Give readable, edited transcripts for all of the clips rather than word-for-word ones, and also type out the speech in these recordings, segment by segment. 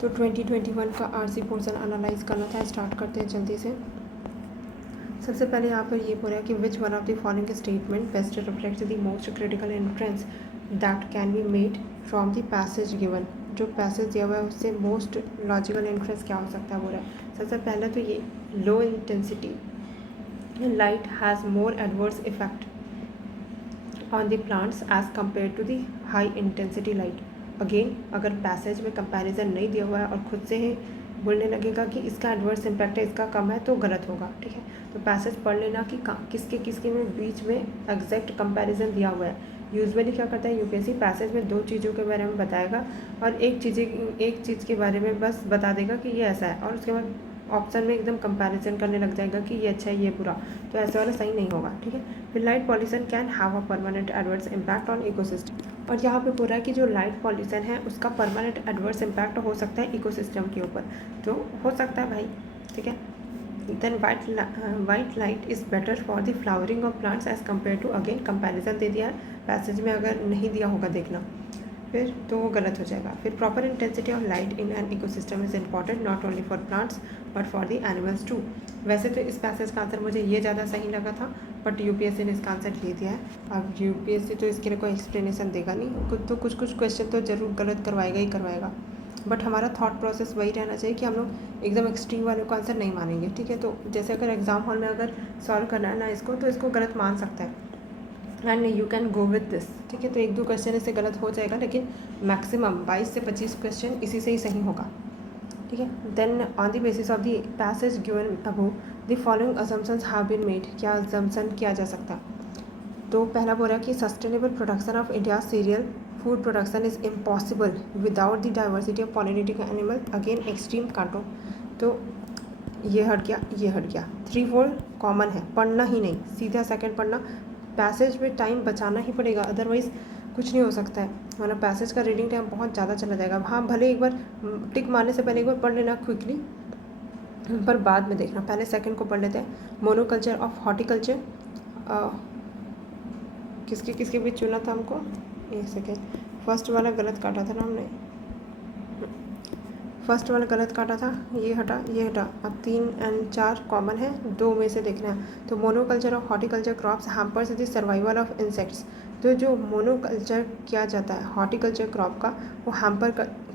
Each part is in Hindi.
तो 2021 का आरसी पोर्शन एनालाइज करना था। स्टार्ट करते हैं जल्दी से। सबसे पहले यहाँ पर ये बोला है कि विच one of the following statement best reflects the most critical inference that can be made from the passage given. जो पैसेज दिया हुआ है उससे मोस्ट लॉजिकल इन्फ्रेंस क्या हो सकता है बोला है। सबसे पहले तो ये low intensity light has more adverse effect on the plants as compare to the high intensity light. Again अगर पैसेज में कंपैरिजन नहीं दिया हुआ है और खुद से ही बोलने लगेगा कि इसका एडवर्स इम्पैक्ट है, इसका कम है, तो गलत होगा। ठीक है, तो पैसेज पढ़ लेना कि किसके किसके में बीच में एग्जैक्ट कंपैरिजन दिया हुआ है। यूजुअली क्या करता है यूपीएससी, पैसेज में दो चीज़ों के बारे में बताएगा और एक चीज़ के बारे में बस बता देगा कि ये ऐसा है, और उसके बाद ऑप्शन में एकदम कंपैरिजन करने लग जाएगा कि ये अच्छा है ये बुरा। तो ऐसे वाला सही नहीं होगा। ठीक है, फिर light pollution can have a permanent adverse impact on ecosystem. और यहाँ पे पूरा है कि जो लाइट पॉल्यूशन है उसका परमानेंट एडवर्स इम्पैक्ट हो सकता है इकोसिस्टम के ऊपर, तो हो सकता है भाई। ठीक है, then white light is better for the flowering of plants as compare to, again comparison दे दिया है पैसेज में, अगर नहीं दिया होगा देखना फिर तो वो गलत हो जाएगा। फिर proper intensity of light in an ecosystem is important not only for plants but for the animals too. वैसे तो इस पैसेज का आंसर मुझे ये ज़्यादा सही लगा था, बट यूपीएससी ने इसका आंसर ले दिया है। अब यूपीएससी तो इसके लिए कोई एक्सप्लेनेशन देगा नहीं, कुछ क्वेश्चन तो ज़रूर गलत करवाएगा ही करवाएगा, बट हमारा थॉट प्रोसेस वही रहना चाहिए कि हम लोग एकदम एक्सट्रीम वाले को आंसर नहीं मानेंगे। ठीक है, तो जैसे अगर एग्जाम हॉल में अगर सॉल्व करना है ना इसको, तो इसको गलत मान सकता है and you can go with this. ठीक है, तो एक दो क्वेश्चन इससे गलत हो जाएगा, लेकिन मैक्सिमम 22 से 25 क्वेश्चन इसी से ही सही होगा। ठीक है, then on the basis of the passage given above the following assumptions have been made. क्या असम्पशन किया जा सकता है? तो पहला बोल रहा है कि sustainable production of India serial food production is impossible without the diversity of pollinating animal, again extreme कांटो। तो ये हट गया, ये हट गया। 3-4 कॉमन है, पढ़ना ही नहीं, सीधा सेकंड पढ़ना। पैसेज में टाइम बचाना ही पड़ेगा, अदरवाइज़ कुछ नहीं हो सकता है, वरना पैसेज का रीडिंग टाइम बहुत ज़्यादा चला जाएगा। हाँ, भले एक बार टिक मारने से पहले एक बार पढ़ लेना क्विकली, पर बाद में देखना। पहले सेकंड को पढ़ लेते हैं। मोनोकल्चर ऑफ हॉर्टिकल्चर, किसके किसके बीच चुना था हमको, एक सेकेंड। फर्स्ट वाला गलत काटा था ना हमने, फर्स्ट वाला गलत काटा था, ये हटा ये हटा। अब 3 और 4 कॉमन है, 2 में से देखना है। तो monoculture of horticulture crops hampers the survival of insects. तो जो मोनोकल्चर किया जाता है हॉर्टिकल्चर क्रॉप का, वो हैम्पर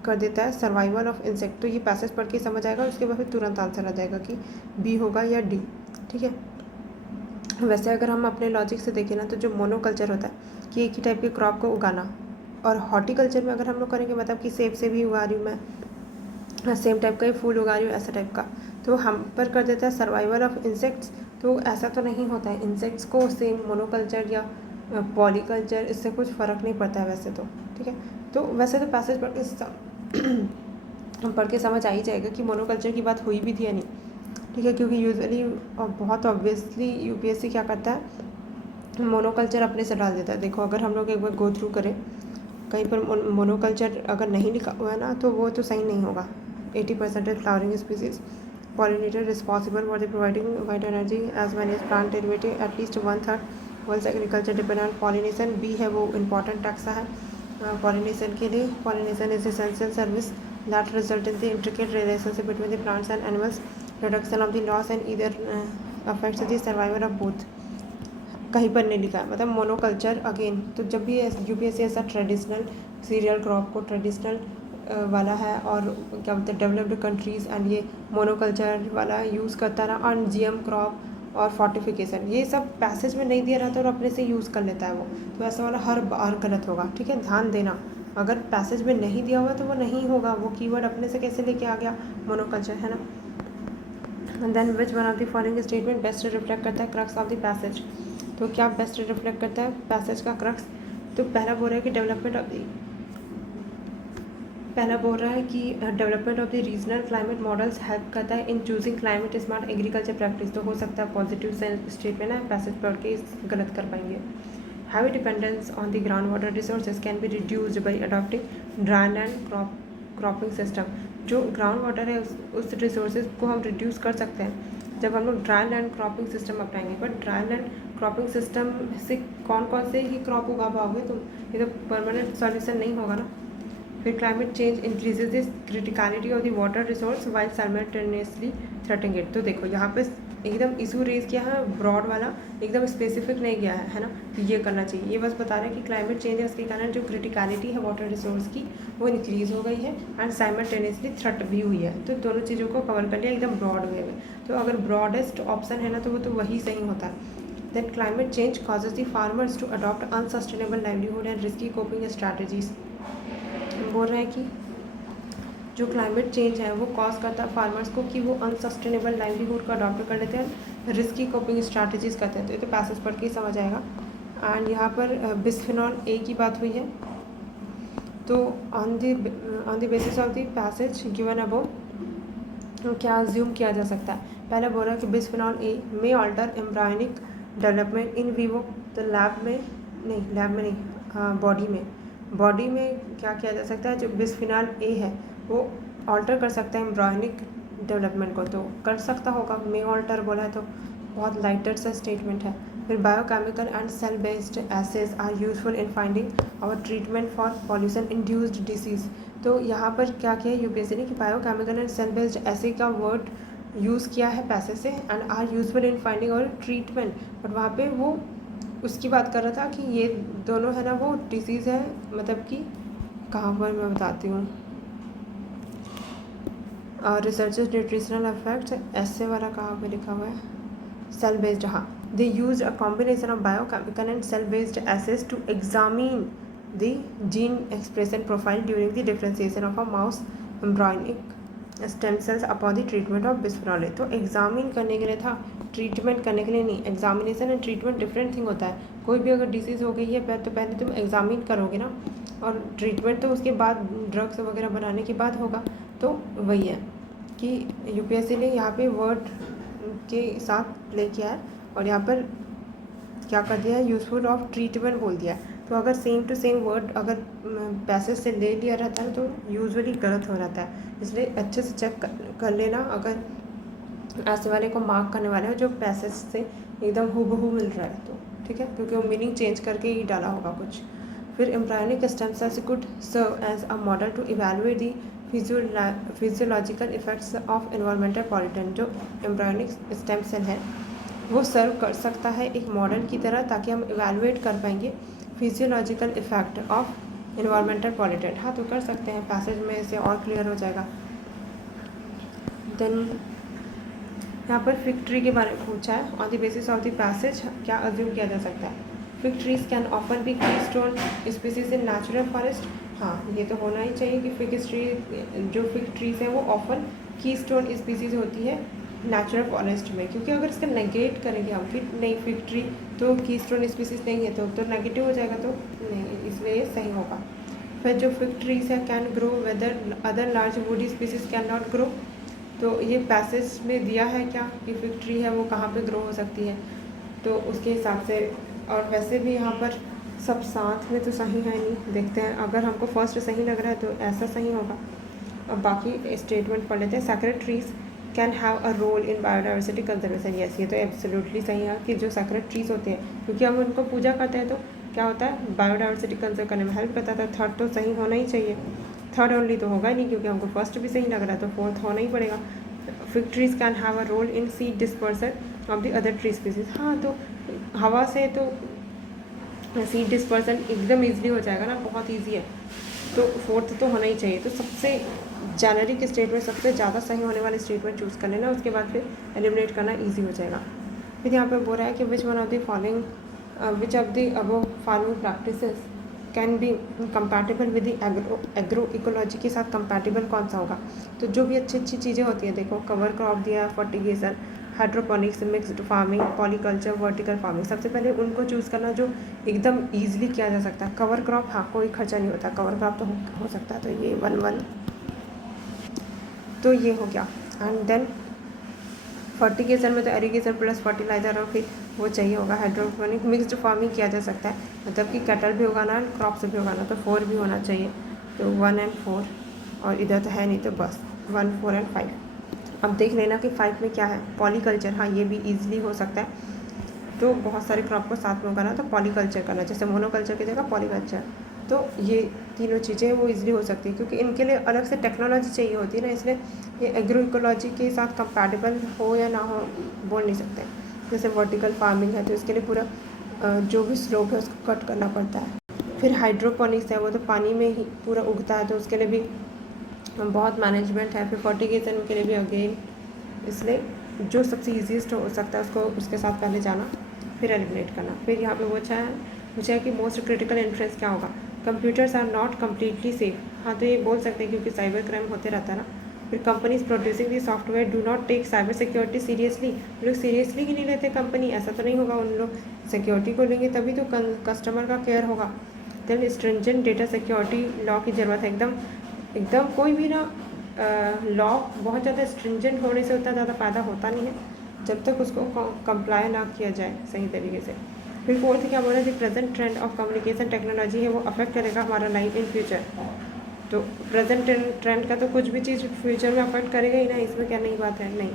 कर देता है सर्वाइवल ऑफ इंसेक्ट। तो ये पैसेज पढ़ के समझ आएगा, उसके बाद फिर तुरंत आंसर आ जाएगा कि बी होगा या डी। ठीक है, वैसे अगर हम अपने लॉजिक से देखें ना, तो जो मोनोकल्चर होता है कि एक ही टाइप के क्रॉप को उगाना, और हॉर्टिकल्चर में अगर हम लोग करेंगे मतलब कि सेब से भी उगा रही हूँ मैं, सेम टाइप का ही फूल उगा रही हूँ ऐसा टाइप का, तो हम पर कर देता है सर्वाइवल ऑफ इंसेक्ट्स। तो ऐसा तो नहीं होता है, इंसेक्ट्स को सेम मोनोकल्चर या पॉलीकल्चर इससे कुछ फ़र्क नहीं पड़ता है वैसे तो। ठीक है, तो वैसे तो पैसेज पढ़ के समझ आ ही जाएगा कि मोनोकल्चर की बात हुई भी थी या नहीं। ठीक है, क्योंकि यूजुअली बहुत ऑब्वियसली यूपीएससी क्या करता है, मोनोकल्चर अपने से डाल देता है। देखो अगर हम लोग एक बार गो थ्रू करें, कहीं पर मोनोकल्चर अगर नहीं लिखा हुआ है ना, तो वो तो सही नहीं होगा। 80% flowering species, pollinator responsible for the providing white energy as well as plant derivative at least 1/3 world agriculture depend on pollination. Bee है वो इम्पॉर्टेंट टैक्सा है पॉलिनेशन के लिए। Pollination is essential service that result in the intricate relationship between the plants and animals, reduction of the loss and either affects the survival of both. कहीं पर नहीं लिखा है, मतलब मोनोकल्चर अगेन। तो जब भी यूपीएससी ऐसा ट्रेडिशनल सीरियल क्रॉप को ट्रेडिशनल वाला है और क्या बोलते हैं डेवलप्ड कंट्रीज़ एंड ये मोनोकल्चर वाला यूज़ करता रहा, और जीएम क्रॉप और फोर्टिफिकेशन, ये सब पैसेज में नहीं दिया रहता और अपने से यूज़ कर लेता है वो, तो ऐसा वाला हर बार गलत होगा। ठीक है, ध्यान देना, अगर पैसेज में नहीं दिया हुआ तो वो नहीं होगा, वो कीवर्ड अपने से कैसे लेके आ गया, मोनोकल्चर है ना। Then which one of the following statement best reflect करता है क्रक्स ऑफ द पैसेज। तो क्या बेस्ट रिफ्लेक्ट करता है पैसेज का क्रक्स? तो पहला बोल रहा है कि development of the regional climate models help करता है इन choosing climate smart agriculture practice. तो हो सकता है पॉजिटिव स्टेटमेंट है, पैसेज पढ़ के गलत कर पाएंगे। Heavy dependence on the ground water resources can be reduced by adopting dry land cropping system. जो ग्राउंड वाटर है उस रिसोर्सेज को हम रिड्यूस कर सकते हैं जब हम लोग ड्राई लैंड क्रॉपिंग सिस्टम अपनाएंगे। But dry land cropping system से कौन कौन से ही क्रॉप उगा पाओगे तुम, ये तो परमानेंट सॉल्यूशन नहीं होगा ना। फिर climate change increases the criticality of the water resource while simultaneously threatening it. तो देखो यहाँ पे एकदम इशू रेज किया है ब्रॉड वाला, एकदम स्पेसिफिक नहीं गया है ना, कि ये करना चाहिए। ये बस बता रहे हैं कि क्लाइमेट चेंज है, उसके कारण जो क्रिटिकलिटी है वाटर रिसोर्स की वो इंक्रीज़ हो गई है एंड साइमल्टेनियसली थ्रेट भी हुई है। तो दोनों चीज़ों को कवर कर लिया एकदम ब्रॉड वे में। तो अगर ब्रॉडेस्ट ऑप्शन है ना तो वो तो वही सही होता है। Then climate change causes the farmers to adopt unsustainable livelihood and risky coping strategies। बोल रहे हैं कि जो क्लाइमेट चेंज है वो कॉज करता है फार्मर्स को कि वो अनसस्टेनेबल लाइवलीहुड को अडॉप्ट कर लेते हैं, रिस्की कोपिंग स्ट्रैटेजीज करते हैं। तो ये तो पैसेज पढ़ के ही समझ आएगा। एंड यहाँ पर बिस्फेनॉल ए की बात हुई है। तो on the basis of the passage given above क्या अज्यूम किया जा सकता है। पहले बोल रहा है कि bisphenol A may alter embryonic development in vivo. तो लैब में नहीं, बॉडी में क्या किया जा सकता है, जो बिस्फेनॉल ए है वो ऑल्टर कर सकता है एम्ब्रायोनिक डेवलपमेंट को। तो कर सकता होगा, मे ऑल्टर बोला है तो बहुत लाइटर सा स्टेटमेंट है। फिर biochemical and cell based assays are useful in finding और treatment for pollution induced disease. तो यहाँ पर क्या किया यूपीएससी ने कि बायोकेमिकल एंड सेल बेस्ड ऐसे का वर्ड यूज़ किया है पैसे से, and are useful in finding और ट्रीटमेंट। बट वहाँ पे वो उसकी बात कर रहा था कि ये दोनों है ना वो डिसीज़ है, मतलब कि कहाँ पर मैं बताती हूँ, रिसर्चर्स न्यूट्रिशनल इफेक्ट्स ऐसे वाला कहाँ पे लिखा हुआ है, सेल बेस्ड। हाँ, they use a combination of biochemical and cell based assays to examine the gene expression profile during the differentiation of a mouse embryonic stem cells upon the treatment of bisphenol A. तो एग्जामिन करने के लिए था, ट्रीटमेंट करने के लिए नहीं। Examination and treatment different thing होता है। कोई भी अगर डिसीज़ हो गई है तो पहले तुम एग्जामिन करोगे ना, और ट्रीटमेंट तो उसके बाद ड्रग्स वगैरह बनाने के बाद होगा। तो वही है कि यूपीएससी ने यहाँ पे वर्ड के साथ प्ले किया है और यहाँ पर क्या कर दिया है, यूजफुल ऑफ ट्रीटमेंट बोल दिया है। तो अगर सेम टू सेम वर्ड अगर पैसेज से ले लिया रहता है तो यूजुअली गलत हो जाता है। इसलिए अच्छे से चेक कर लेना अगर ऐसे वाले को मार्क करने वाले हो जो पैसेज से एकदम हूबहू मिल रहा है तो ठीक है, क्योंकि वो मीनिंग चेंज करके ही डाला होगा कुछ। फिर embryonic stem cells could serve as a model to evaluate the physiological effects of environmental pollution. जो एम्ब्रायोनिक स्टेम सेल है वो सर्व कर सकता है एक मॉडल की तरह, ताकि हम इवेलुएट कर पाएंगे physiological effect of environmental pollutant. हाँ, तो कर सकते हैं, पैसेज में इसे और क्लियर हो जाएगा। देन यहाँ पर फिग ट्री के बारे में पूछा है। On the basis of the passage क्या अज्यूम किया जा सकता है, fig trees can often be keystone species in natural forest. हाँ, ये तो होना ही चाहिए कि फिग ट्रीज हैं वो ऑफन कीस्टोन स्पीसीज होती है नेचुरल फॉरेस्ट में, क्योंकि अगर इसका नेगेट करेंगे हम फिर नहीं फिग ट्री तो कीस्टोन स्पीसीज नहीं है तो नेगेटिव हो जाएगा, तो नहीं, इसलिए ये सही होगा। फिर जो फिग ट्रीज है can grow whether other large woody species can not grow. तो ये पैसेज में दिया है क्या कि फिग ट्री है वो कहाँ पे ग्रो हो सकती है, तो उसके हिसाब से। और वैसे भी यहाँ पर सब साथ में तो सही है नहीं, देखते हैं अगर हमको फर्स्ट सही लग रहा है तो ऐसा सही होगा। अब बाकी स्टेटमेंट पढ़ लेते हैं। Sacred trees can have a role in biodiversity conservation. Yes, ये तो एब्सोल्युटली सही है कि जो सैक्रेड ट्रीज होते हैं, क्योंकि हम उनको पूजा करते हैं तो क्या होता है, बायोडाइवर्सिटी कंजर्व करने में हेल्प करता था। थर्ड तो सही होना ही चाहिए, थर्ड ओनली तो होगा ही नहीं, क्योंकि हमको फर्स्ट भी सही लग रहा है तो फोर्थ होना ही पड़ेगा। Fig trees can have a role in seed dispersion of the other tree species. हाँ, तो हवा से तो सीड डिस्पर्सन एकदम ईजिली हो जाएगा ना, बहुत ईजी है, तो फोर्थ तो होना ही चाहिए। तो सबसे जेनेरिक स्टेटमेंट, सबसे ज़्यादा सही होने वाले स्टेटमेंट चूज़ कर लेना, उसके बाद फिर एलिमिनेट करना ईजी हो जाएगा। फिर यहाँ पे बोल रहा है कि which of the above following practices can be compatible with agro ecology के साथ कंपैटिबल कौन सा होगा। तो जो भी अच्छी अच्छी चीज़ें होती हैं, देखो कवर क्रॉप दिया, fertigation, hydroponics, mixed farming, polyculture, vertical farming, सबसे पहले उनको चूज़ करना जो एकदम ईजिली किया जा सकता है। कवर क्रॉप, हाँ, कोई खर्चा नहीं होता, कवर क्रॉप तो हो सकता है, तो ये 1-1 तो ये हो गया। एंड देन फर्टिगेशन में तो एरीगेशन प्लस फर्टिलाइज़र और फिर वो चाहिए होगा। हाइड्रोपोनिक, मिक्स्ड फार्मिंग किया जा सकता है, मतलब कि कैटल भी उगाना है क्रॉप्स भी उगाना, तो 4 भी होना चाहिए। तो 1 और 4, और इधर तो है नहीं, तो बस 1, 4 और 5। अब देख लेना कि 5 में क्या है, पॉलीकल्चर। हाँ, ये भी ईजिली हो सकता है, तो बहुत सारे क्रॉप को साथ में उगाना, तो पॉलीकल्चर करना, जैसे मोनोकल्चर की जगह पॉलीकल्चर। तो ये तीनों चीज़ें वो ईजिली हो सकती है, क्योंकि इनके लिए अलग से टेक्नोलॉजी चाहिए होती है ना, इसलिए ये एग्रो इकोलॉजी के साथ कंपैटिबल हो या ना हो बोल नहीं सकते। जैसे वर्टिकल फार्मिंग है तो इसके लिए पूरा जो भी स्लोप है उसको कट करना पड़ता है। फिर हाइड्रोपोनिक्स है, वो तो पानी में ही पूरा उगता है, तो उसके लिए भी बहुत मैनेजमेंट है। फिर फर्टिगेशन के लिए भी अगेन, इसलिए जो सबसे ईजीएस्ट हो सकता है उसको उसके साथ पहले जाना, फिर एलिमिनेट करना। फिर यहाँ पे पूछा है कि मोस्ट क्रिटिकल इन्फ्लुएंस क्या होगा। Computers are not completely safe. हाँ, तो ये बोल सकते हैं क्योंकि साइबर क्राइम होते रहता है ना। फिर companies producing the software do not take cyber security seriously. लोग सीरियसली ही नहीं लेते कंपनी, ऐसा तो नहीं होगा। उन लोग सिक्योरिटी को लेंगे तभी तो कस्टमर का केयर होगा। Then stringent data security law की ज़रूरत है। एकदम कोई भी ना लॉ बहुत ज़्यादा स्ट्रिंजेंट होने से उतना ज़्यादा फ़ायदा होता नहीं है जब तक उसको कंप्लाई ना किया जाए सही तरीके से। फिर फोर्थ क्या बोला, जो present trend of communication technology है वो अफेक्ट करेगा हमारा लाइफ इन फ्यूचर। तो प्रेजेंट ट्रेंड का तो कुछ भी चीज़ फ्यूचर में अफेक्ट करेगा ही ना, इसमें क्या नई बात है। नहीं,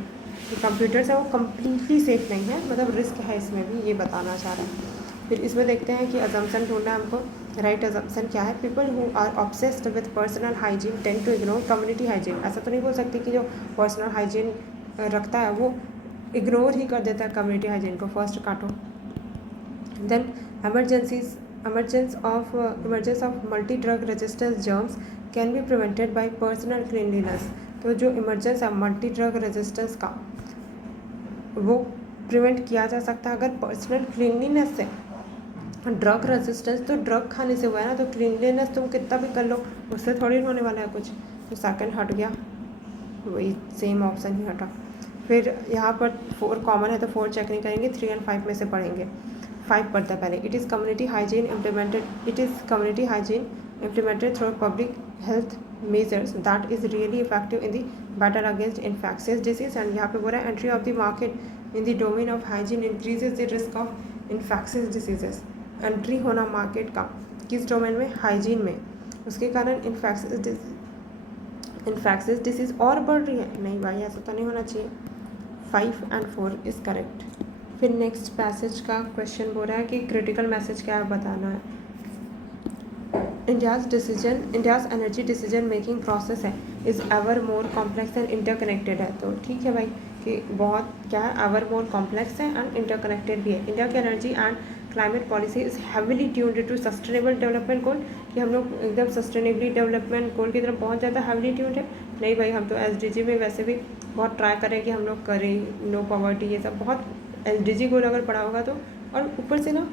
तो कंप्यूटर्स है वो कम्प्लीटली सेफ नहीं है, मतलब रिस्क है इसमें भी, ये बताना चाह रहा है। फिर इसमें देखते हैं कि अजम्पशन ढूंढना है हमको। राइट अजम्पशन क्या है, people who are obsessed with personal hygiene tend to ignore community hygiene. ऐसा तो नहीं बोल सकते कि जो पर्सनल हाइजीन रखता है वो इग्नोर ही कर देता है कम्युनिटी हाइजीन को। फर्स्ट काटो। Then emergence of multi drug resistant germs can be prevented by personal cleanliness। तो जो इमरजेंस है मल्टी ड्रग रेजिस्टेंस का वो प्रिवेंट किया जा सकता है अगर पर्सनल क्लीनलीनेस से। ड्रग रेजिस्टेंस तो ड्रग खाने से हुआ है ना, तो क्लीनलीनेस तुम कितना भी कर लो उससे थोड़ी होने वाला है कुछ। तो सेकंड हट गया, वही सेम ऑप्शन ही हटा। फिर यहाँ पर 4 कॉमन है तो 4 चेक नहीं करेंगे, 3 और 5 में से पढ़ेंगे। 5 पढ़ता है पहले। It is community hygiene implemented through public health measures that is really effective in the battle against infectious disease. And यहाँ पे बोल रहा है entry of the market in the domain of hygiene increases the risk of infectious diseases. Entry होना मार्केट का किस डोमेन में, हाइजीन में, उसके कारण इन्फेक्शियस डिसीज़ और बढ़ रही है। नहीं भाई, ऐसा तो नहीं होना चाहिए। 5 और 4 इज़ करेक्ट। फिर नेक्स्ट पैसेज का क्वेश्चन बोल रहा है कि क्रिटिकल मैसेज क्या बताना है। India's energy decision making process है is ever more complex and interconnected है। तो ठीक है भाई कि बहुत क्या है, एवर मोर कॉम्प्लेक्स है एंड इंटरकनेक्टेड भी है। इंडिया की energy and climate policy is heavily tuned to sustainable development goal, कि हम लोग एकदम सस्टेनेबली डेवलपमेंट गोल की तरफ बहुत ज़्यादा हैविली ट्यून्ड है। नहीं भाई, हम तो SDG में वैसे भी बहुत ट्राई करें कि हम लोग करें नो पॉवर्टी, ये सब बहुत SDG गोल अगर पढ़ा होगा तो। और ऊपर से ना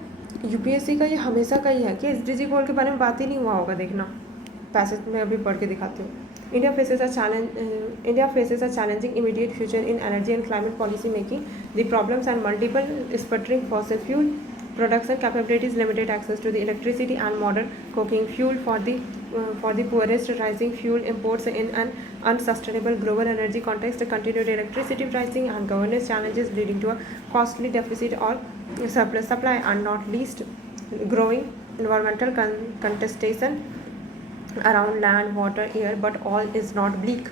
UPSC का ये हमेशा का ही है कि SDG गोल के बारे में बात ही नहीं हुआ होगा। देखना पैसेज में अभी पढ़ के दिखाती हूँ। India faces a challenging immediate future in energy and climate policy making. The problems are multiple: sputtering fossil fuel production capabilities, limited access to the electricity and modern cooking fuel for the poorest, rising fuel imports in an unsustainable global energy context, continued electricity pricing and governance challenges leading to a costly deficit or surplus supply, and not least growing environmental contestation around land, water, air. But all is not bleak.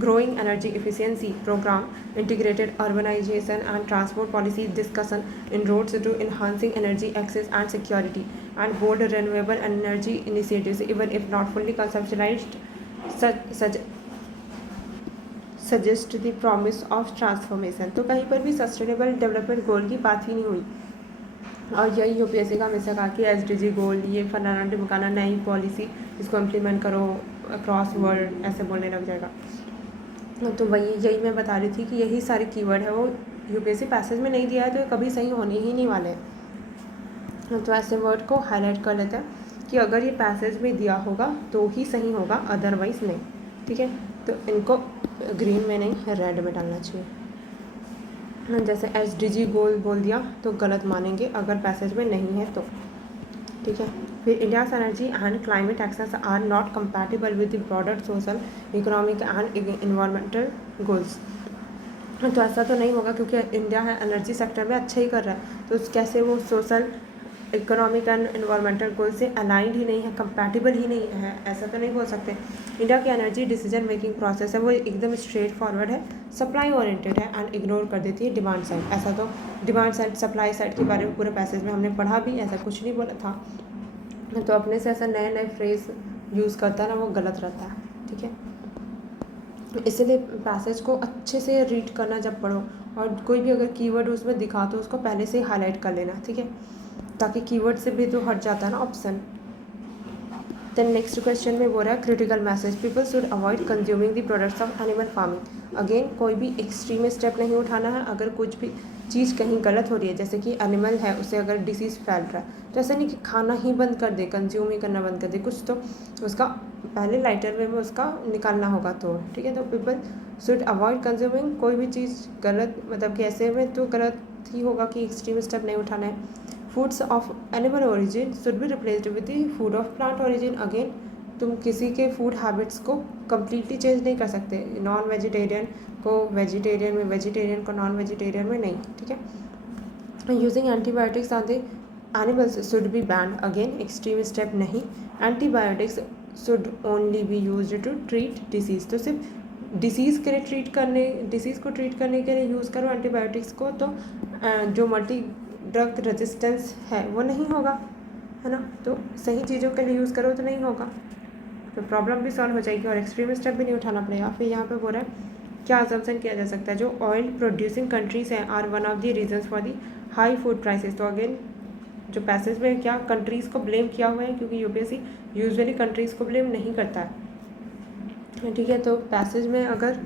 Growing energy efficiency program, integrated urbanization and transport policy discussion, inroads to enhancing energy access and security, and bold renewable energy initiatives, even if not fully conceptualized, suggest the promise of transformation। तो कहीं पर भी सस्टेनेबल डेवलपमेंट गोल की बात ही नहीं हुई। और यही UPSC का हमेशा कहा कि SDG गोल ये फलाना ढिमकाना नई पॉलिसी इसको इम्प्लीमेंट करो अक्रॉस वर्ल्ड, ऐसे बोलने लग जाएगा। तो वही यही मैं बता रही थी कि यही सारे कीवर्ड है वो UPSC पैसेज में नहीं दिया है तो ये कभी सही होने ही नहीं वाले हैं। तो ऐसे वर्ड को हाईलाइट कर लेते हैं कि अगर ये पैसेज में दिया होगा तो ही सही होगा, अदरवाइज़ नहीं। ठीक है, तो इनको ग्रीन में नहीं रेड में डालना चाहिए। जैसे SDG गोल बोल दिया तो गलत मानेंगे अगर पैसेज में नहीं है तो। ठीक है, फिर India's energy and climate actions are not compatible with the broader social economic and environmental goals. तो ऐसा तो नहीं होगा क्योंकि इंडिया है एनर्जी सेक्टर में अच्छा ही कर रहा है, तो कैसे वो सोशल इकोनॉमिक एंड इन्वायरमेंटल गोल से अलाइंड ही नहीं है, कंपैटिबल ही नहीं है, ऐसा तो नहीं बोल सकते। इंडिया की एनर्जी डिसीजन मेकिंग प्रोसेस है वो एकदम स्ट्रेट फॉरवर्ड है, सप्लाई ओरिएंटेड है एंड इग्नोर कर देती है डिमांड साइड। ऐसा तो डिमांड साइड सप्लाई साइड के बारे में पूरे पैसेज में हमने पढ़ा भी, ऐसा कुछ नहीं बोला था। तो अपने से ऐसा नए नए फ्रेज यूज़ करता है ना, वो गलत रहता है, ठीक है। इसलिए पैसेज को अच्छे से रीड करना जब पढ़ो, और कोई भी अगर कीवर्ड उसमें दिखा तो उसको पहले से ही हाईलाइट कर लेना, ठीक है, ताकि कीवर्ड से भी तो हट जाता है ना ऑप्शन। देन नेक्स्ट क्वेश्चन में बोल रहा है critical message, people should avoid consuming the products of animal farming. Again कोई भी एक्सट्रीम स्टेप नहीं उठाना है। अगर कुछ भी चीज़ कहीं गलत हो रही है, जैसे कि एनिमल है उससे अगर डिसीज़ फैल रहा है, तो ऐसा नहीं कि खाना ही बंद कर दे, कंज्यूम ही करना बंद कर दे, कुछ तो उसका पहले लाइटर वे में उसका निकालना होगा, तो ठीक है। तो पीपल शुड अवॉइड कंज्यूमिंग, कोई भी चीज़ गलत मतलब कि ऐसे में तो गलत ही होगा कि एक्सट्रीम स्टेप नहीं उठाना है। Foods of animal origin should be replaced with the food of plant origin. Again तुम किसी के फूड हैबिट्स को कम्प्लीटली चेंज नहीं कर सकते, नॉन वेजिटेरियन को वेजिटेरियन में, वेजिटेरियन को नॉन वेजिटेरियन में नहीं, ठीक है। Using antibiotics on the animals should be banned. Again extreme step नहीं। Antibiotics should only be used to treat disease, तो सिर्फ डिसीज़ के लिए डिसीज़ को ट्रीट करने के लिए यूज़ करो एंटीबायोटिक्स को, तो जो मल्टी ड्रग रेजिस्टेंस है वो नहीं होगा, है ना। तो सही चीज़ों के लिए यूज़ करो तो नहीं होगा, तो प्रॉब्लम भी सॉल्व हो जाएगी और एक्सट्रीम स्टेप भी नहीं उठाना पड़ेगा। फिर यहाँ पे बोल रहा है क्या अजम्पशन किया जा सकता है, जो ऑयल प्रोड्यूसिंग कंट्रीज़ हैं are one of the reasons for the high food prices. तो अगेन जो पैसेज में क्या कंट्रीज़ को ब्लेम किया हुआ है, क्योंकि यूपीएससी यूजुअली कंट्रीज़ को ब्लेम नहीं करता है, ठीक है। तो पैसेज में अगर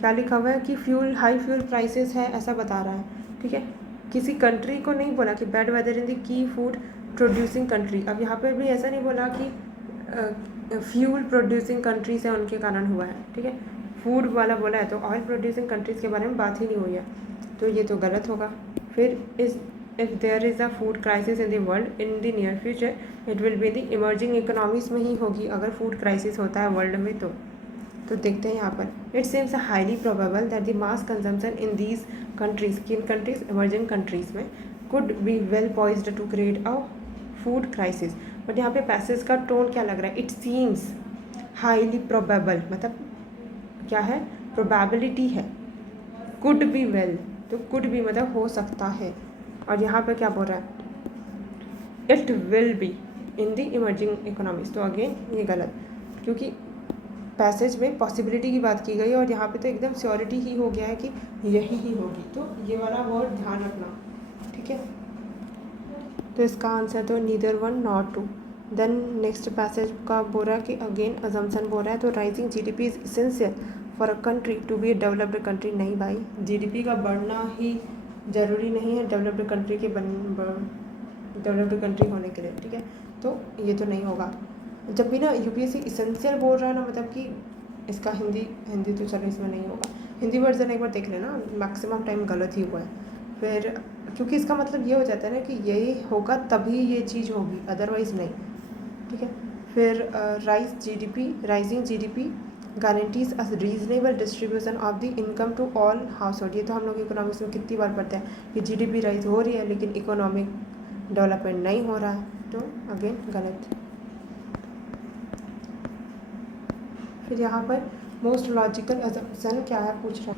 क्या लिखा हुआ है कि हाई फ्यूल प्राइसेस है, ऐसा बता रहा है, ठीक है। किसी कंट्री को नहीं बोला कि bad weather in the key food producing country. अब यहाँ पे भी ऐसा नहीं बोला कि फ्यूल प्रोड्यूसिंग कंट्रीज है उनके कारण हुआ है, ठीक है। फूड वाला बोला है, तो ऑयल प्रोड्यूसिंग कंट्रीज़ के बारे में बात ही नहीं हुई है, तो ये तो गलत होगा। फिर if there is a food crisis in the world in the near future, it will be the emerging economies में ही होगी। अगर फूड क्राइसिस होता है वर्ल्ड में तो देखते हैं यहाँ पर, it seems highly probable that the mass consumption in these countries, किन कंट्रीज, इमर्जिंग कंट्रीज में, could be well poised to create a food crisis. But यहाँ पे पैसेज का टोन क्या लग रहा है, इट सीम्स हाईली प्रोबेबल, मतलब क्या है, प्रोबेबिलिटी है। कुड बी वेल, तो कुड बी मतलब हो सकता है, और यहाँ पे क्या बोल रहा है, it will be in the emerging economies. तो अगेन ये गलत, क्योंकि पैसेज में पॉसिबिलिटी की बात की गई और यहाँ पे तो एकदम श्योरिटी ही हो गया है कि यही ही होगी, तो ये वाला वर्ड ध्यान रखना, ठीक है। तो इसका आंसर तो neither one not two. Then next passage का बोल रहा है कि अगेन अजम्पशन बोल रहा है, तो rising GDP is essential for a country to be a developed country. नहीं भाई, जीडीपी का बढ़ना ही ज़रूरी नहीं है डेवलप्ड कंट्री के डेवलप्ड कंट्री होने के लिए, ठीक है। तो ये तो नहीं होगा। जब भी ना यूपीएससी इसेंशियल बोल रहा है ना, मतलब कि इसका हिंदी तो चलो इसमें नहीं होगा, हिंदी वर्जन एक बार देख लेना, मैक्सिमम टाइम गलत ही हुआ है। फिर क्योंकि इसका मतलब ये हो जाता है ना कि यही होगा तभी ये चीज़ होगी, अदरवाइज़ नहीं, ठीक है। फिर rising GDP guarantees a reasonable distribution of the income to all household. ये तो हम लोग इकोनॉमिक्स में कितनी बार पढ़ते हैं कि जीडीपी राइज हो रही है लेकिन इकोनॉमिक डेवलपमेंट नहीं हो रहा है, तो अगेन गलत। फिर यहाँ पर मोस्ट लॉजिकल अजम्पशन क्या है पूछ रहा,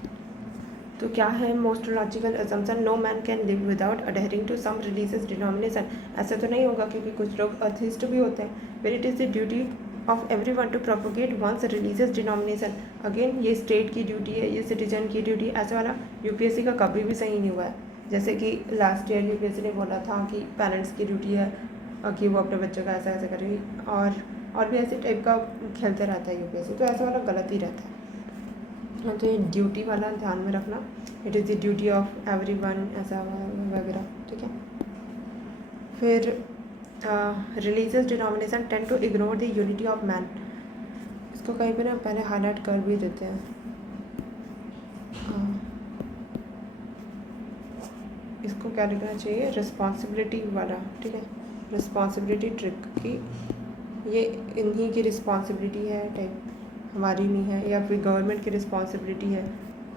तो क्या है most logical assumption, no man can live without adhering to some religious denomination. ऐसा तो नहीं होगा क्योंकि कुछ लोग अथिस्ट भी होते हैं। फिर it is the duty of everyone to propagate one's religious denomination. Again ये स्टेट की ड्यूटी है, ये सिटीजन की ड्यूटी। ऐसा वाला यूपीएससी का कभी भी सही नहीं हुआ है। जैसे कि लास्ट ईयर यूपीएससी ने बोला था कि पेरेंट्स की ड्यूटी है कि वो अपने बच्चों का ऐसा ऐसा करें, और भी ऐसे टाइप का खेलते रहता है यूपीएससी, तो ऐसा वाला गलत ही रहता है। तो ये ड्यूटी वाला ध्यान में रखना, it is the duty of everyone, ऐसा वगैरह, ठीक है। फिर religious denomination tend to ignore the unity of man. इसको कहीं पे ना पहले हाईलाइट कर भी देते हैं, इसको क्या लिखना चाहिए, रिस्पॉन्सिबिलिटी वाला, ठीक है, रिस्पॉन्सिबिलिटी ट्रिक की ये इन्हीं की रिस्पॉन्सिबिलिटी है टाइप, हमारी नहीं है, या फिर गवर्नमेंट की रिस्पॉन्सिबिलिटी है,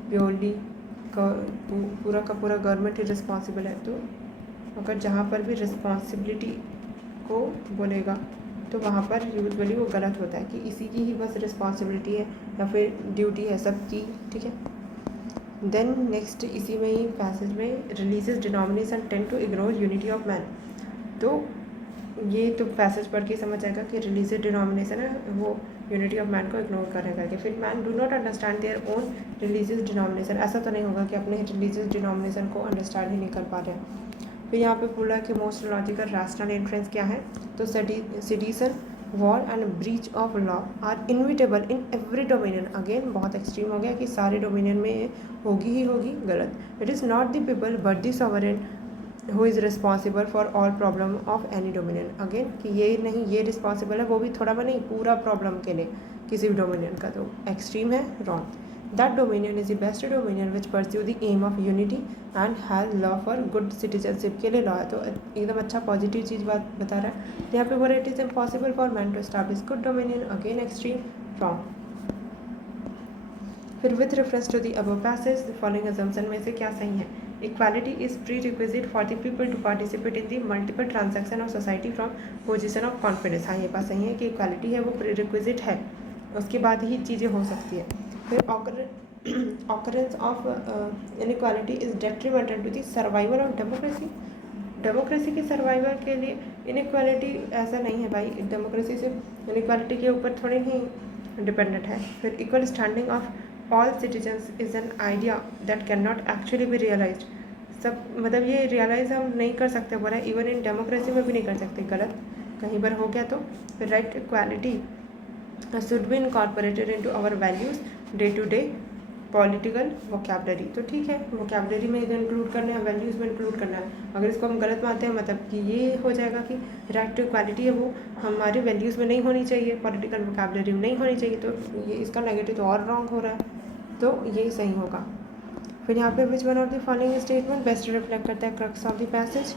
प्योरली पूरा का पूरा गवर्नमेंट ही रिस्पॉन्सिबल है। तो अगर जहाँ पर भी रिस्पॉन्सिबिलिटी को बोलेगा तो वहाँ पर यूजुअली वो गलत होता है कि इसी की ही बस रिस्पॉन्सिबिलिटी है या फिर ड्यूटी है सबकी, ठीक है। देन नेक्स्ट इसी में ही पैसेज में religious denomination tend to ignore unity of man. तो ये तो पैसेज पढ़ के समझ आएगा कि रिलीजियस डिनोमिनेशन है वो यूनिटी ऑफ मैन को इग्नोर करेगा कि फिर man do not understand their own religious denomination. ऐसा तो नहीं होगा कि अपने रिलीजियस डिनोमिनेशन को अंडरस्टैंड ही नहीं कर पा रहे हैं। फिर यहाँ पे बोला कि मोस्ट लॉजिकल रैशनल इन्फ्रेंस क्या है, तो sedition war and breach of law are inevitable in every dominion. Again बहुत एक्सट्रीम हो गया कि सारे डोमिनियन में होगी ही होगी, गलत। It is not the people but the sovereign who is responsible for all problem of any dominion. Again कि ये नहीं, ये रिस्पॉन्सिबल है, वो भी थोड़ा नहीं, पूरा प्रॉब्लम के लिए किसी भी डोमिनियन का, तो एक्सट्रीम है, wrong. That dominion is the best dominion which pursue the aim of unity and has law for good citizenship के लिए लॉ है, तो एकदम अच्छा पॉजिटिव चीज़ बात बता रहा है। यहाँ पे बोला it is impossible for man to establish good dominion, again extreme, wrong. फिर with reference to the above passage the following assumption में से क्या सही है। Equality is prerequisite for the people to participate in the multiple transaction of society from position of confidence. हाँ, ये बात सही है कि इक्वालिटी है वो प्री रिक्विजिट है, उसके बाद ही चीज़ें हो सकती है। फिर occurrence of inequality is detrimental to the survival of democracy। Democracy के सर्वाइवल के लिए इनइक्वालिटी ऐसा नहीं है भाई, डेमोक्रेसी से इनइक्वालिटी के ऊपर थोड़ी नहीं डिपेंडेंट है। फिर equal standing of all citizens is an idea that can not actually be realised. सब मतलब ये रियलाइज हम नहीं कर सकते, बोला इवन इन डेमोक्रेसी में भी नहीं कर सकते, गलत कहीं पर हो गया तो। फिर right equality should be incorporated into our values day to day political vocabulary, तो ठीक है, वोकैबलरी में इधर इंक्लूड करना है, वैल्यूज़ में इंक्लूड करना है। अगर इसको हम गलत मानते हैं मतलब कि ये हो जाएगा कि राइट टू इक्वालिटी है वो हमारे वैल्यूज़ में नहीं होनी चाहिए, पॉलिटिकल वोकैबलरी में नहीं होनी चाहिए, तो ये इसका नेगेटिव तो और रॉन्ग हो रहा है, तो ये सही होगा। फिर यहाँ पे which one of the following statement best reflect करता है crux of the passage.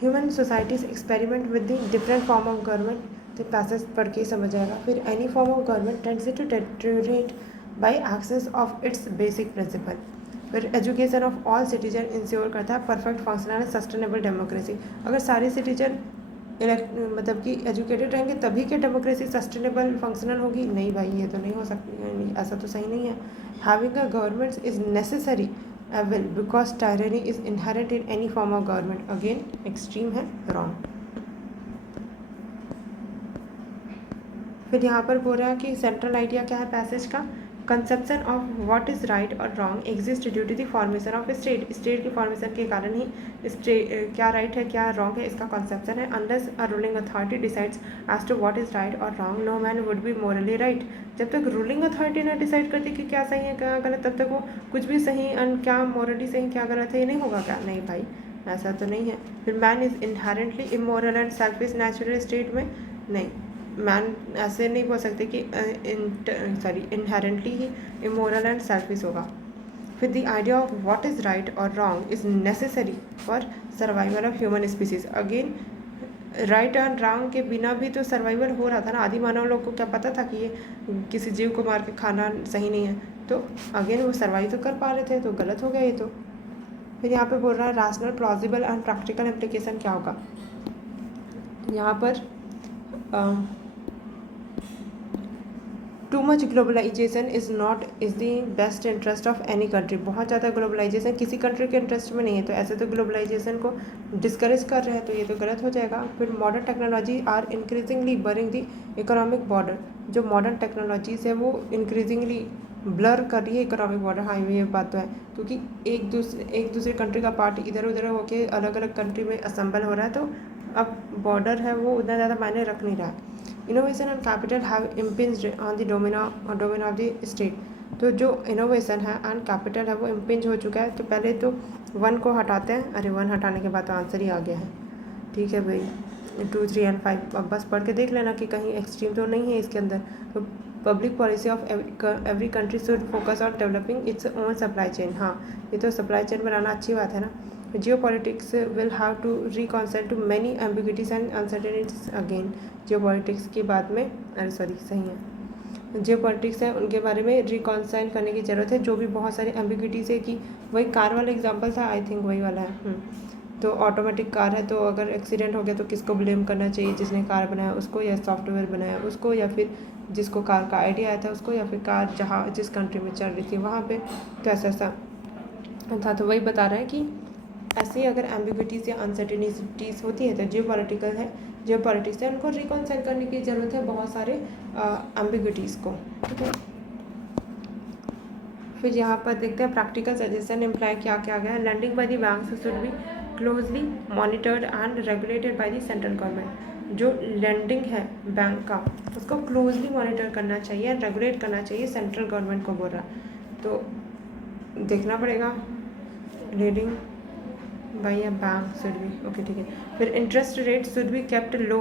Human societies experiment with the different form of government, तो पैसेज पढ़ के समझ आएगा। फिर any form of government tends to deteriorate by excess of its basic principle. फिर education of all citizen ensure करता है perfect functional and sustainable democracy. अगर सारे सिटीजन मतलब कि एजुकेटेड रहेंगे तभी के डेमोक्रेसी सस्टेनेबल फंक्शनल होगी, नहीं भाई ये तो नहीं हो सकती, ऐसा तो सही नहीं है। Having a government is necessary evil because tyranny is inherent in any form of government, again extreme है, रॉन्ग। फिर यहाँ पर बोल रहा है कि सेंट्रल आइडिया क्या है पैसेज का, conception of what is right और wrong exist due to the formation of state. State की फॉर्मेशन के कारण ही क्या राइट है क्या रॉन्ग है इसका कंसेप्शन है। Unless a ruling authority decides as to what is right और wrong no man would be morally right. जब तक रूलिंग अथॉरिटी ना डिसाइड करती कि क्या सही है क्या गलत, तब तक वो कुछ भी सही एंड क्या मोरली सही क्या गलत है ये नहीं होगा क्या, नहीं भाई ऐसा तो नहीं है। फिर man is inherently immoral and selfish natural state में, नहीं मैन ऐसे नहीं बोल सकते कि इनहेरेंटली ही इमोरल एंड सेल्फिश होगा। फिर the idea of what is right और wrong is necessary for survival of human species. Again right and wrong के बिना भी तो सर्वाइवल हो रहा था ना, आदि मानव लोग को क्या पता था कि ये किसी जीव को मार के खाना सही नहीं है, तो अगेन वो सर्वाइव तो कर पा रहे थे, तो गलत हो गया ये तो। फिर यहाँ पे बोल रहा है rational plausible and practical implication क्या होगा। यहाँ पर too much globalisation is the best interest of any country. बहुत ज़्यादा ग्लोबलाइजेशन किसी कंट्री के इंटरेस्ट में नहीं है, तो ऐसे तो ग्लोबलाइजेशन को डिस्करेज कर रहे हैं, तो ये तो गलत हो जाएगा। फिर modern technology are increasingly blurring the economic border. जो मॉडर्न टेक्नोलॉजीज है वो इंक्रीजिंगली ब्लर कर रही है इकोनॉमिक बॉर्डर। हाँ ये बात तो है, क्योंकि एक दूसरे कंट्री का पार्ट इधर उधर होके अलग अलग कंट्री में असम्बल हो रहा है, तो अब बॉर्डर है वो उतना ज़्यादा मायने रख नहीं रहा है। Innovation and capital have impinged on the domain of the state. तो जो इनोवेशन है एंड कैपिटल है वो इम्पिंज हो चुका है, तो पहले तो 1 को हटाते हैं, अरे 1 हटाने के बाद तो आंसर ही आ गया है, ठीक है भाई 2, 3 एंड 5 अब बस पढ़ के देख लेना कि कहीं एक्सट्रीम तो नहीं है इसके अंदर। तो public policy of every country should focus on developing its own supply chain. हाँ ये तो सप्लाई चेन बनाना अच्छी बात है ना। Geopolitics will have to reconcile too many ambiguities and uncertainties. Again geopolitics की बात में सही है, जियोपॉलिटिक्स है उनके बारे में रिकॉन्साइल करने की ज़रूरत है, जो भी बहुत सारी एम्बिग्यूटीज है कि वही कार वाला एग्जांपल था, आई थिंक वही वाला है। तो ऑटोमेटिक कार है, तो अगर एक्सीडेंट हो गया तो किसको ब्लेम करना चाहिए, जिसने कार बनाया उसको या सॉफ्टवेयर बनाया उसको, या फिर जिसको कार का आइडिया आया था उसको, या फिर कार जिस कंट्री में चल रही थी वहाँ पे, तो ऐसा था। तो वही बता रहा है कि ऐसे अगर एम्बिग्यूटीज़ या अनसर्टेनिटीज़ होती है तो जियोपॉलिटिकल है जियो पॉलिटिक्स है उनको रिकॉन्साइल करने की ज़रूरत है बहुत सारे एम्बिग्विटीज़ को, ठीक है। फिर यहाँ पर देखते हैं प्रैक्टिकल सजेशन इम्प्लाई क्या क्या गया है। Lending by the banks should be closely monitored and regulated by the central government. जो लैंडिंग है बैंक का उसको क्लोजली मॉनिटर करना चाहिए, रेगुलेट करना चाहिए, सेंट्रल गवर्नमेंट को बोल रहा है। तो देखना पड़ेगा reading by a bank should be, okay ठीक है। फिर interest rate should be kept low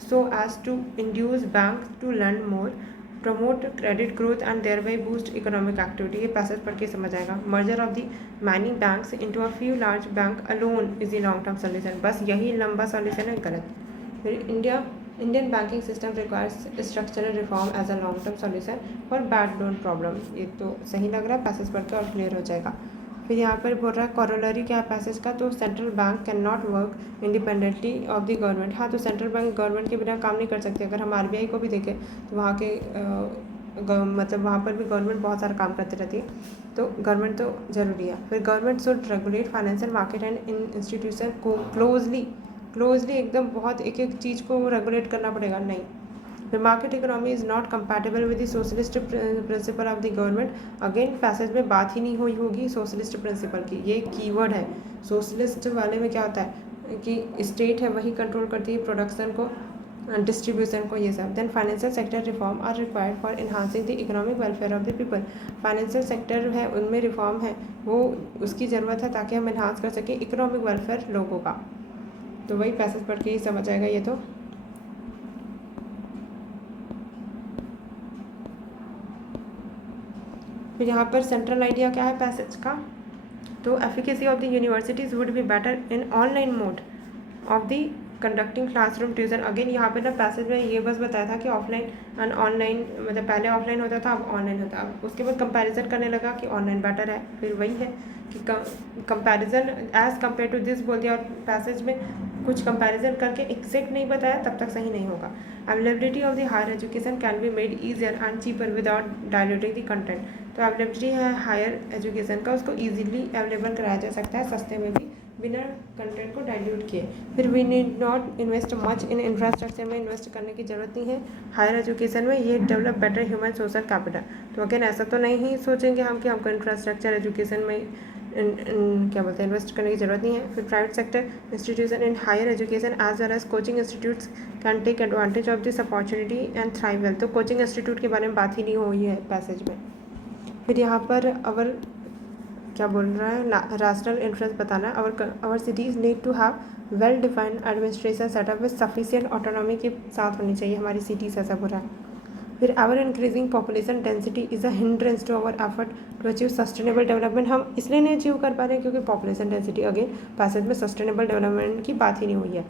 so as to induce bank to lend more, promote credit growth and thereby boost economic activity. ये पैसेज पढ़ के समझ आएगा। Merger of the many banks into a few large bank alone is the long term solution. बस यही लंबा सॉल्यूशन है, गलत। फिर Indian banking system requires structural reform as a long term solution for bad loan problem. ये तो सही लग रहा है, पैसेज पढ़ के और क्लियर हो जाएगा। फिर यहाँ पर बोल रहा है कॉरोलरी क्या है पैसेज का, तो central bank can not work independently of the government. हाँ, तो सेंट्रल बैंक गवर्नमेंट के बिना काम नहीं कर सकते। अगर हम आरबीआई को भी देखें तो वहाँ के मतलब वहाँ पर भी गवर्नमेंट बहुत सारा काम करती रहती है, तो गवर्नमेंट तो ज़रूरी है। फिर government should regulate financial market and institution को क्लोजली एकदम बहुत एक एक चीज़ को रेगुलेट करना पड़ेगा, नहीं। फिर market economy is not compatible with the socialist principle of the government. Again passage में बात ही नहीं हुई होगी सोशलिस्ट प्रिंसिपल की, ये कीवर्ड है। सोशलिस्ट वाले में क्या होता है कि स्टेट है वही कंट्रोल करती है प्रोडक्शन को, डिस्ट्रीब्यूशन को, ये सब। Then financial sector reform are required for enhancing the economic welfare of the people. Financial sector है उनमें रिफॉर्म है, वो उसकी ज़रूरत है ताकि हम इन्हांस कर सकें इकोनॉमिक वेलफेयर लोगों का। तो वही पैसेज पढ़ के ही समझ आएगा ये तो। फिर यहाँ पर सेंट्रल आइडिया क्या है पैसेज का, तो efficacy of the universities would be better in online mode of the conducting classroom tuition. Again यहाँ पे ना पैसेज में ये बस बताया था कि ऑफलाइन एंड ऑनलाइन, मतलब पहले ऑफलाइन होता था अब ऑनलाइन होता है। उसके बाद कंपैरिजन करने लगा कि ऑनलाइन बेटर है। फिर वही है कि comparison as compare to this बोल दिया, और पैसेज में कुछ कंपैरिजन करके एग्जैक्ट नहीं बताया तब तक सही नहीं होगा। Availability of the higher education can be made easier and cheaper without diluting the content. तो अवेलेबिलिटी है हायर एजुकेशन का, उसको ईजिली अवेलेबल कराया जा सकता है सस्ते में भी, बिना कंटेंट को डाइल्यूट किए। फिर we need not invest much in infrastructure में इन्वेस्ट करने की ज़रूरत नहीं है हायर एजुकेशन में, ये develop better human social capital. तो अगेन ऐसा तो नहीं ही सोचेंगे हम कि हमको इंफ्रास्ट्रक्चर एजुकेशन में क्या बोलते हैं इन्वेस्ट करने की ज़रूरत नहीं है। फिर private sector institution in higher education as well as coaching institutes can take advantage of this opportunity and thrive well. तो कोचिंग इंस्टीट्यूट के बारे में बात ही नहीं हुई है पैसेज में। फिर यहाँ पर अवर क्या बोल रहा है रैशनल इन्फ्लुएंस बताना है। Our cities need to have well defined administration setup with sufficient autonomy के साथ होनी चाहिए हमारी सिटीज़, ऐसा बोल रहा है। फिर our increasing population density is a hindrance to our effort to achieve sustainable development. हम इसलिए नहीं अचीव कर पा रहे हैं क्योंकि पॉपुलेशन डेंसिटी, अगेन पैसेज में सस्टेनेबल डेवलपमेंट की बात ही नहीं हुई है।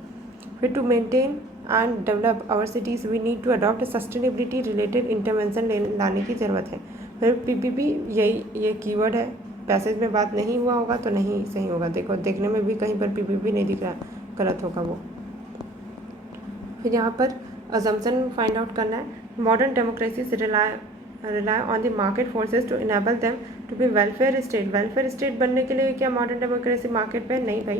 फिर to maintain and develop our cities we need to adopt sustainability related intervention लाने की ज़रूरत है। फिर पीपीपी ये कीवर्ड है, पैसेज में बात नहीं हुआ होगा तो नहीं सही होगा। देखो देखने में भी कहीं पर पीपीपी नहीं दिख रहा, गलत होगा वो। फिर यहाँ पर अजम्पशन फाइंड आउट करना है। मॉडर्न डेमोक्रेसी से rely on the market forces to enable them to be welfare state. Welfare state बनने के लिए क्या मॉडर्न डेमोक्रेसी मार्केट पे नहीं भाई,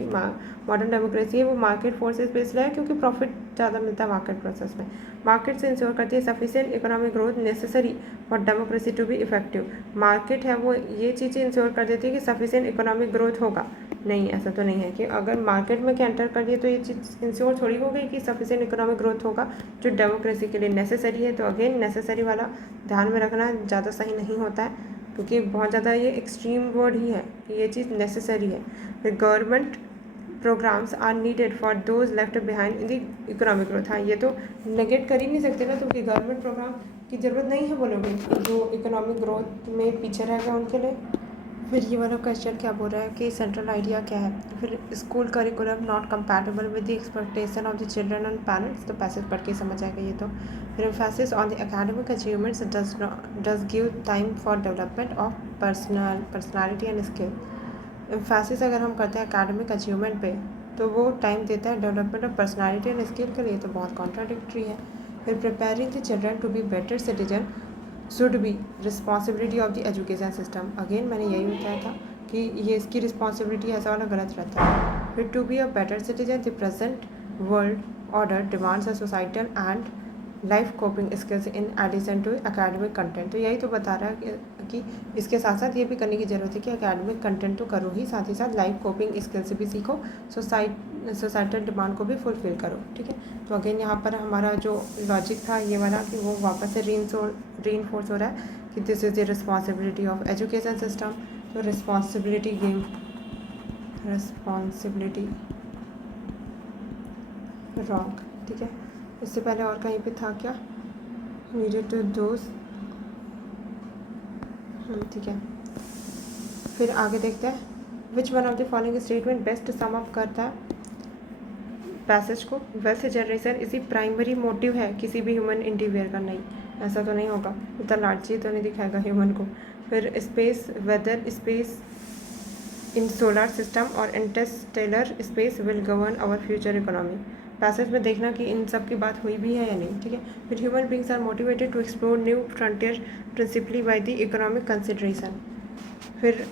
मॉडर्न डेमोक्रेसी है वो मार्केट फोर्सेज पे इसलिए है क्योंकि प्रॉफिट ज़्यादा मिलता है मार्केट प्रोसेस में। मार्केट से इंश्योर करती है sufficient economic growth necessary for democracy to be effective. Market है वो ये चीज़ें इंश्योर कर देती है कि सफिशिएंट इकोनॉमिक ग्रोथ होगा। नहीं, ऐसा तो नहीं है कि अगर मार्केट में क्या एंटर कर दिए तो ये चीज़ इंश्योर थोड़ी हो गई कि सफिशिएंट इकोनॉमिक ग्रोथ होगा जो डेमोक्रेसी के लिए नेसेसरी है। तो अगेन नेसेसरी वाला ध्यान में रखना ज़्यादा सही नहीं होता है क्योंकि बहुत ज़्यादा ये एक्सट्रीम वर्ड ही है कि ये चीज़ नेसेसरी है। फिर government programmes are needed for those left behind in the economic growth. हाँ, ये तो नेगेट कर ही नहीं सकते ना, क्योंकि गवर्नमेंट प्रोग्राम की ज़रूरत नहीं है बोलोगे जो इकोनॉमिक ग्रोथ में पीछे रह गए उनके लिए। फिर ये वाला क्वेश्चन क्या बोल रहा है कि सेंट्रल आइडिया क्या है। फिर school curriculum not compatible with the expectation of the children and parents. तो पैसेज पढ़ के समझ आएगा ये तो। फिर emphasis on the academic achievements does give time for development of personality and skill. Emphasis अगर हम करते हैं एकेडमिक अचीवमेंट पे तो वो टाइम देता है development of personality and skill के लिए, तो बहुत कॉन्ट्राडिक्टरी है। फिर preparing the children to be better citizen should be responsibility of the education system. Again मैंने यही बताया था कि ये इसकी रिस्पॉन्सिबिलिटी ऐसा वाला गलत रहता है। फिर to be a better citizen the present world order demands a societal and life coping skills in addition to academic content. तो यही तो बता रहा है कि इसके साथ साथ ये भी करने की ज़रूरत है कि एकेडमिक कंटेंट तो करो ही, साथ ही साथ लाइफ कोपिंग स्किल्स भी सीखो, सोसाइटल डिमांड को भी फुलफिल करो। ठीक है, तो अगेन यहाँ पर हमारा जो लॉजिक था ये वाला कि वो वापस से रीइंफोर्स हो रहा है कि this is the responsibility of education system. तो रिस्पॉन्सिबिलिटी रॉन्ग। ठीक है, इससे पहले और कहीं पे था क्या, नीडेड टू दोज। ठीक है, फिर आगे देखते हैं विच one of the following statement best sum up करता है पैसेज को। वेल्थ जनरेशन इसी प्राइमरी मोटिव है किसी भी ह्यूमन इंटीरियर का, नहीं ऐसा तो नहीं होगा, इतना लालची तो नहीं दिखाएगा ह्यूमन को। फिर space, whether space in solar system और interstellar space will govern our future economy. Passage में देखना कि इन सब की बात हुई भी है या नहीं। ठीक है, फिर human beings are motivated to explore new frontier principally by the economic consideration. फिर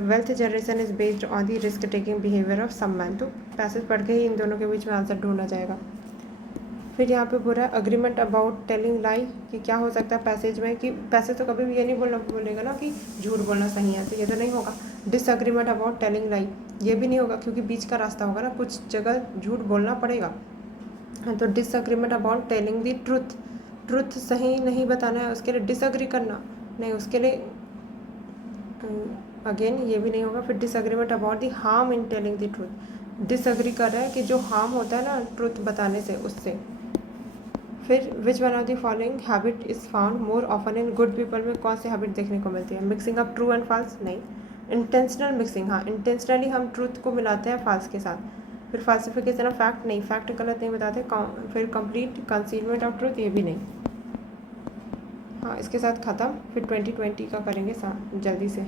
wealth generation is based on the risk taking behaviour of some man. तो पैसेज पढ़ के ही इन दोनों के बीच में आंसर ढूंढना जाएगा। फिर यहाँ पे पूरा अग्रीमेंट अबाउट टेलिंग लाई कि क्या हो सकता है पैसेज में, कि पैसेज तो कभी भी ये नहीं बोलेगा ना कि झूठ बोलना सही है, तो ये तो नहीं होगा। डिसअग्रीमेंट अबाउट टेलिंग लाई ये भी नहीं होगा, क्योंकि बीच का रास्ता होगा ना, कुछ जगह झूठ बोलना पड़ेगा। तो disagreement about telling the truth सही नहीं बताना है, उसके लिए डिसअग्री करना नहीं, उसके लिए अगेन ये भी नहीं होगा। फिर disagreement about the harm in telling the truth, disagree कर रहा है कि जो हार्म होता है ना ट्रुथ बताने से, उससे। फिर which one of the following habit is found more often in good people, में कौन सी हैबिट देखने को मिलती है। Mixing up true and false, नहीं। इंटेंशनल मिक्सिंग, हाँ इंटेंशनली हम ट्रूथ को मिलाते हैं फॉल्स के साथ। फिर फाल्सिफिकेशन ऑफ फैक्ट, नहीं, फैक्ट गलत नहीं बताते। फिर कंप्लीट कंसीलमेंट ऑफ ट्रूथ, ये भी नहीं। हाँ, इसके साथ ख़त्म। फिर 2020 का करेंगे जल्दी से।